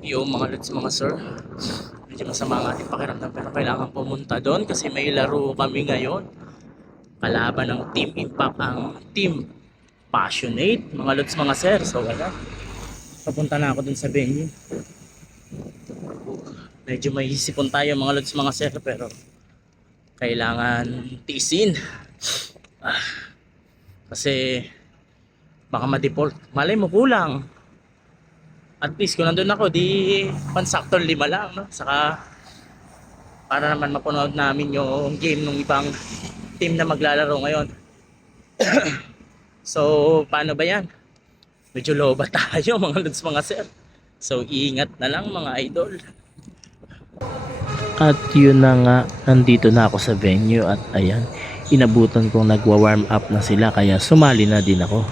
Yung mga lods, mga sir, medyo masama ang ating pakiramdam pero kailangan pumunta doon kasi may laro kami ngayon. Kalaban ng Team Impact ang Team Passionate, mga lods, mga sir. So wala, papunta na ako dun sa venue. Medyo may sipon tayo mga lods, mga sir, pero kailangan tiisin. Kasi baka ma-default. Malay mo kulang. At least kung nandun ako, di pansakto 5 lang, no? Saka para naman mapanood namin yung game ng ibang team na maglalaro ngayon. So paano ba yan? Medyo loba tayo mga lods, mga sir. So ingat na lang mga idol. At yun na nga, nandito na ako sa venue at ayan, inabutan kong nagwa-warm up na sila kaya sumali na din ako.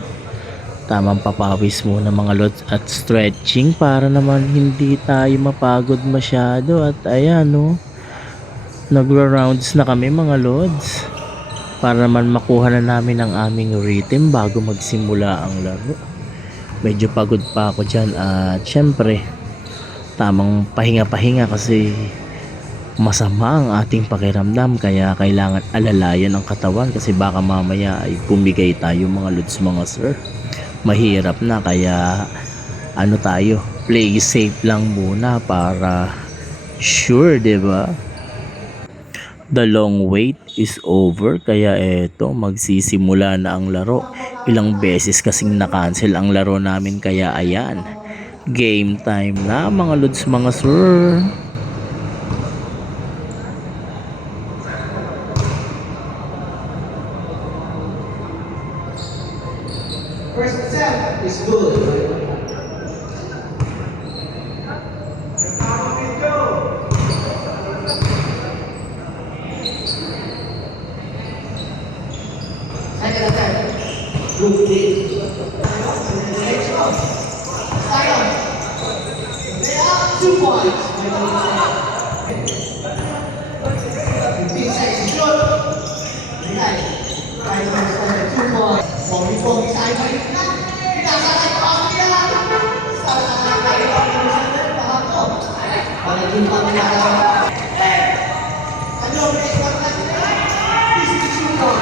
Tamang papawis muna mga lods at stretching para naman hindi tayo mapagod masyado. At ayan no, nagra-rounds na kami mga lods para naman makuha na namin ang aming rhythm bago magsimula ang laro. Medyo pagod pa ako dyan at syempre tamang pahinga-pahinga kasi masama ang ating pakiramdam kaya kailangan alalayan ang katawan kasi baka mamaya ay bumigay tayo mga lods, mga sir. Mahirap na kaya ano tayo, play safe lang muna para sure, 'di ba? The long wait is over kaya eto magsisimula na ang laro. Ilang beses kasing na-cancel ang laro namin kaya ayan, game time na mga lods, mga sir. First set is good. Second attempt. Good lead. Style. They are 2 points. 15 seconds. Good. Right. Right. 2 points. 44 side by tidak salah kepala salah kayu misalnya paham kok pada jumpa menara ayo mereka di sini semua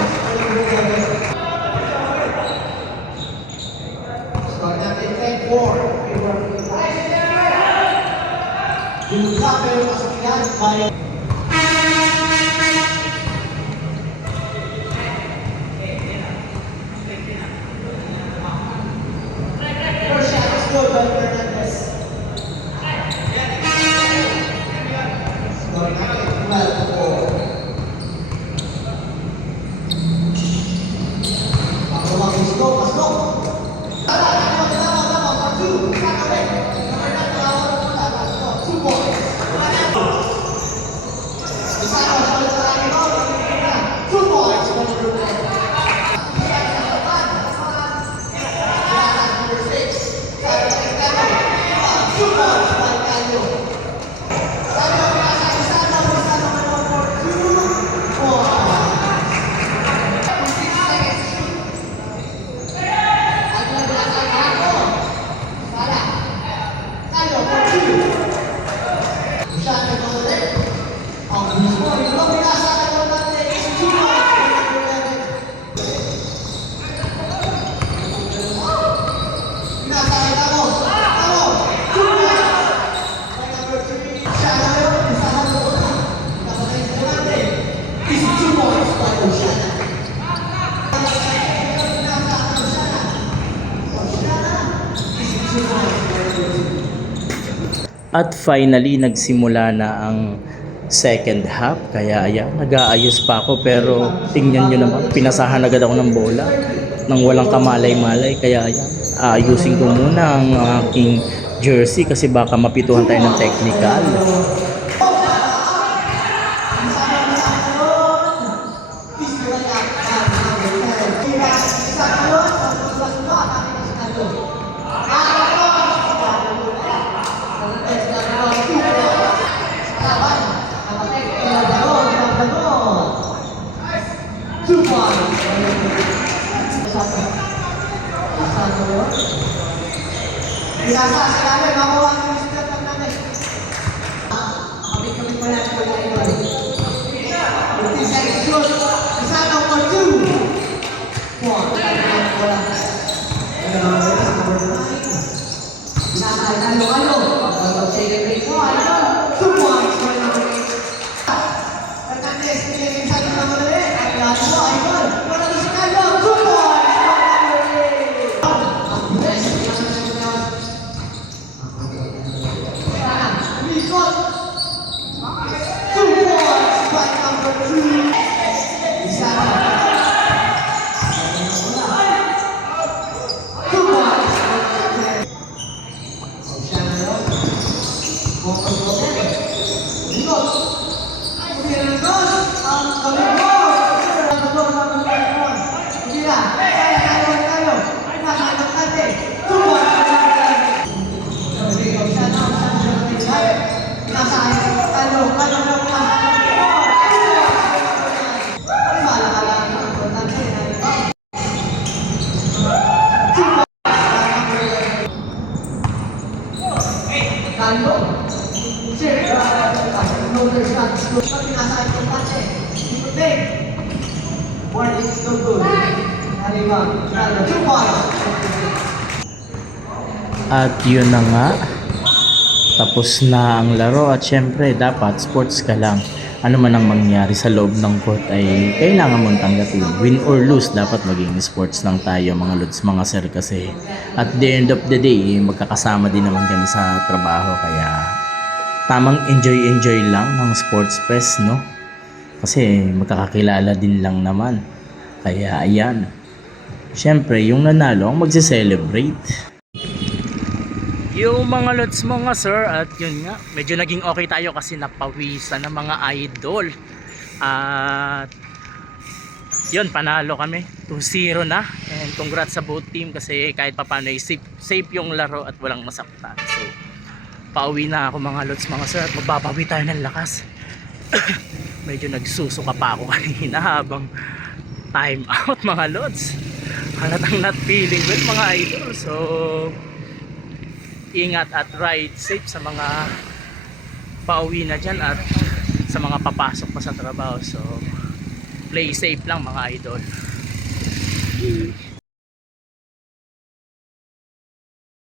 sebenarnya take 4 juga permasalahan bayar. At finally nagsimula na ang second half kaya ayan, nag-aayos pa ako pero tingnan nyo naman, pinasahan agad ako ng bola nang walang kamalay-malay kaya ayan, ayusin ko muna ang aking jersey kasi baka mapituhan tayo ng technical. Biasa sekali makuha ang sikat ng Talo. Sir, no, there's not. Pag pinasa itong pase, hindi ko one is no good. Haliwa, Talo, 2 points. At yun na nga, tapos na ang laro at syempre dapat sports ka lang. Ano man ang mangyari sa loob ng court ay kailangan mong tanggapin. Win or lose, dapat maging sports lang tayo mga lods, mga sir, kasi at the end of the day, magkakasama din naman kami sa trabaho, kaya tamang enjoy lang ng sports fest, no? Kasi magkakakilala din lang naman. Kaya ayan, syempre yung nanalo ang magse-celebrate. Yung mga lods, mga sir, at yun nga, medyo naging okay tayo kasi napawisan ng mga idol. At yun, panalo kami 2-0 na, and congrats sa both team kasi kahit papano ay safe yung laro at walang masaktan. So pauwi na ako mga lods, mga sir, at magbabawi tayo ng lakas. Medyo nagsusuka pa ako kanina habang time out mga lods. Halatang not feeling well mga idol. So ingat at ride safe sa mga pauwi na dyan at sa mga papasok pa sa trabaho. So play safe lang mga idol.